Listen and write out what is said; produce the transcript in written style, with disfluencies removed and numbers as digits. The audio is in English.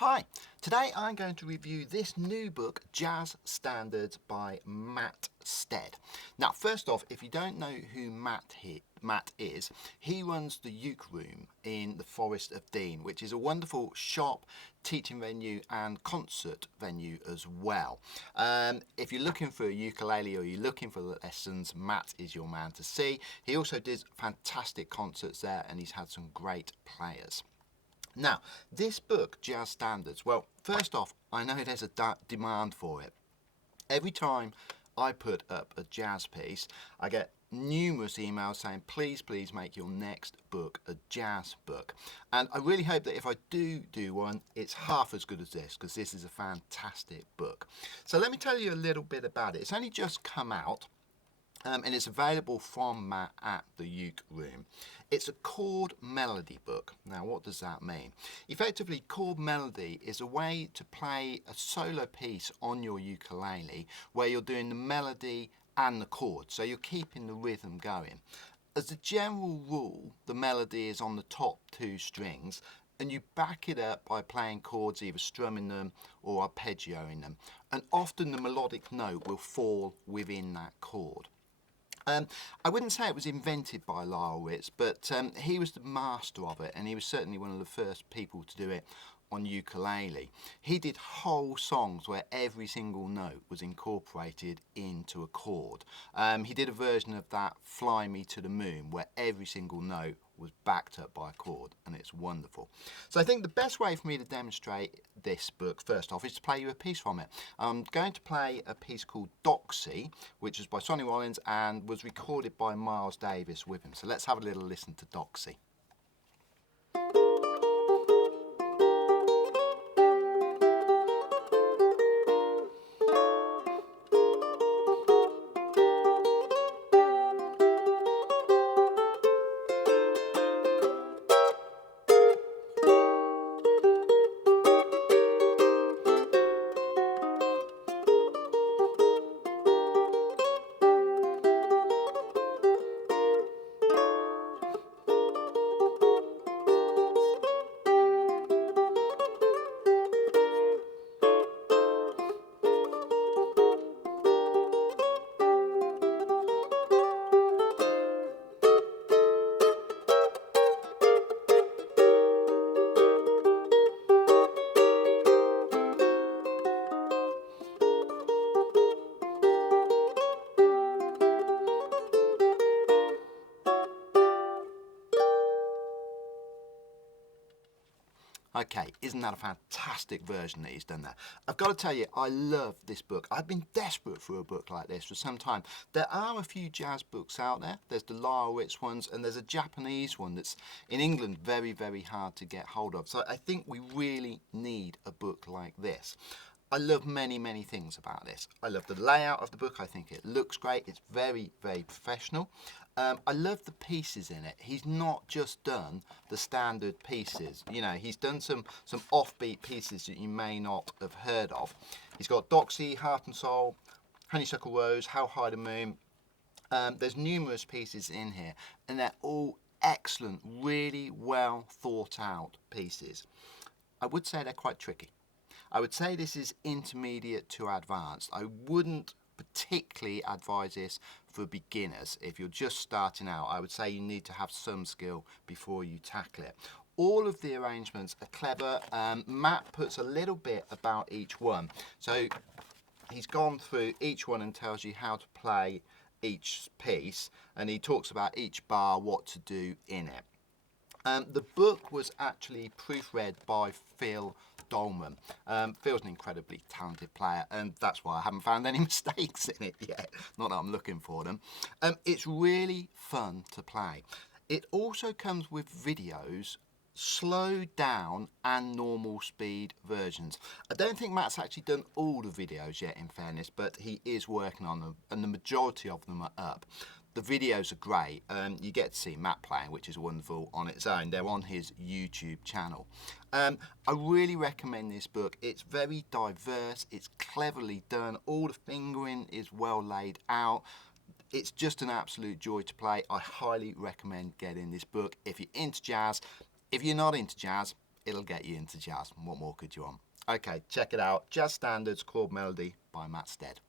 Hi, today I'm going to review this new book, Jazz Standards by Matt Stead. Now, first off, if you don't know who Matt is, he runs the Uke Room in the Forest of Dean, which is a wonderful shop, teaching venue and concert venue as well. If you're looking for a ukulele or you're looking for lessons, Matt is your man to see. He also does fantastic concerts there and he's had some great players. Now, this book, Jazz Standards, well, first off, I know there's a demand for it. Every time I put up a jazz piece, I get numerous emails saying, please make your next book a jazz book. And I really hope that if I do one, it's half as good as this, because this is a fantastic book. So let me tell you a little bit about it. It's only just come out. And it's available from Matt at the Uke Room. It's a chord melody book. Now, what does that mean? Effectively, chord melody is a way to play a solo piece on your ukulele where you're doing the melody and the chord, so you're keeping the rhythm going. As a general rule, the melody is on the top two strings, and you back it up by playing chords, either strumming them or arpeggioing them. And often the melodic note will fall within that chord. I wouldn't say it was invented by Lyle Ritz, but he was the master of it, and he was certainly one of the first people to do it on ukulele. He did whole songs where every single note was incorporated into a chord. He did a version of that, Fly Me to the Moon, where every single note was backed up by a chord, and it's wonderful. So I think the best way for me to demonstrate this book, first off, is to play you a piece from it. I'm going to play a piece called Doxy, which is by Sonny Rollins and was recorded by Miles Davis with him. So let's have a little listen to Doxy. Okay, isn't that a fantastic version that he's done there? I've got to tell you, I love this book. I've been desperate for a book like this for some time. There are a few jazz books out there. There's the Lyle Ritz ones, and there's a Japanese one that's in England very hard to get hold of. So I think we really need a book like this. I love many things about this. I love the layout of the book. I think it looks great. It's very professional. I love the pieces in it. He's not just done the standard pieces. You know, he's done some offbeat pieces that you may not have heard of. He's got Doxy, Heart and Soul, Honeysuckle Rose, How High the Moon. There's numerous pieces in here, and they're all excellent, really well thought out pieces. I would say they're quite tricky. I would say this is intermediate to advanced. I wouldn't particularly advise this for beginners. If you're just starting out, I would say you need to have some skill before you tackle it. All of the arrangements are clever. Matt puts a little bit about each one. So he's gone through each one and tells you how to play each piece, and he talks about each bar, what to do in it. The book was actually proofread by Phil Dolman. Phil's an incredibly talented player, and that's why I haven't found any mistakes in it yet. Not that I'm looking for them. It's really fun to play. It also comes with videos, slowed down and normal speed versions. I don't think Matt's actually done all the videos yet, in fairness, but he is working on them, and the majority of them are up. The videos are great. You get to see Matt playing, which is wonderful on its own. They're on his YouTube channel. I really recommend this book. It's very diverse. It's cleverly done. All the fingering is well laid out. It's just an absolute joy to play. I highly recommend getting this book if you're into jazz. If you're not into jazz, it'll get you into jazz. What more could you want? Okay, check it out. Jazz Standards Chord Melody by Matt Stead.